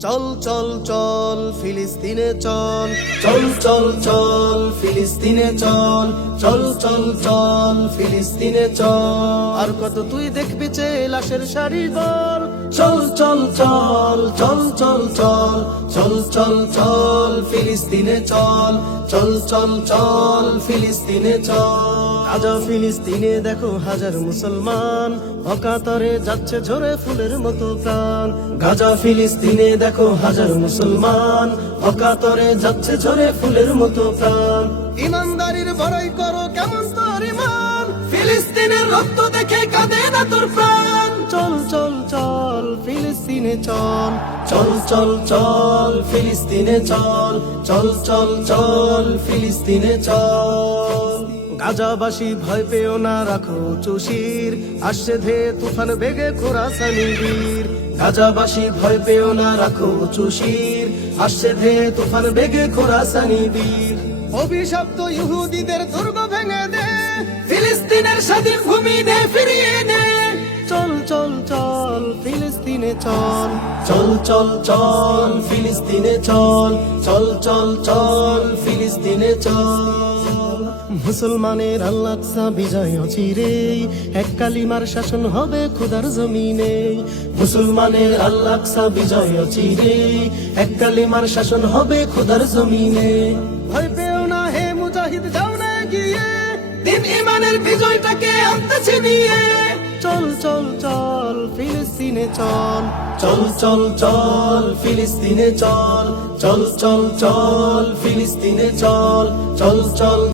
চল চল চল ফিলিস্তিনে চল, চল চল চল ফিলিস্তিনে চল, চল চল চল ফিলিস্তিনে চল। আর কত তুই দেখবি যে লাশের সারি দল, চল চল চল চল চল চল, চল চল চল ফিলিস্তিনে চল, চল চল চল ফিলিস্তিনে চল। গাজা ফিলিস্তিনে দেখো হাজার মুসলমান, অকাতরে যাচ্ছে ঝরে ফুলের মতো প্রাণ। গাজা ফিলিস্তিনে দেখো হাজার মুসলমান, অকাতরে যাচ্ছে ঝরে ফুলের মতো প্রাণ। ইমানদারির বড়াই করো কেমন তোর ইমান, ফিলিস্তিনের রক্ত দেখে কাঁদে না তোর প্রাণ। চল চল চল ফিলিস্তিনে চল, চল চল চল ফিলিস্তিনে চল, চল চল চল ফিলিস্তিনে চল। গাজাবাসী ভয় পেও না, রাখো চুশির, আসছে ধে তুফান বেগে খোরাসানি বীর। গাজাবাসী ভয় পেও না, রাখো চুশির, আসছে ধে তুফান বেগে খোরাসানি বীর। অভিশপ্ত ইহুদিদের দুর্গ ভেঙে দে, ফিলিস্তিনের স্বাধীন ভূমি দে ফিরিয়ে দে। চল চল চল ফিলিস্তিনে চল, চল চল চল ফিলিস্তিনে চল, চল চল চল ফিলিস্তিনে চল। মুসলমানের আল-আকসা বিজয় অচিরে, এক কালিমার শাসন হবে খোদার জমিনে। মুসলমানের আল-আকসা বিজয় অচিরে, এক কালিমার শাসন হবে খোদার জমিনে। ভয় পেও না হে মুজাহিদ, যাও না গিয়ে, দিন ইমানের বিজয়টাকে আনতেছে নিয়ে। চল চল চল ফিলিস্তিনে চল, চল চল চল ফিলিস্তিনে চল, চল চল চল ফিলিস্তিনে চল, চল চল।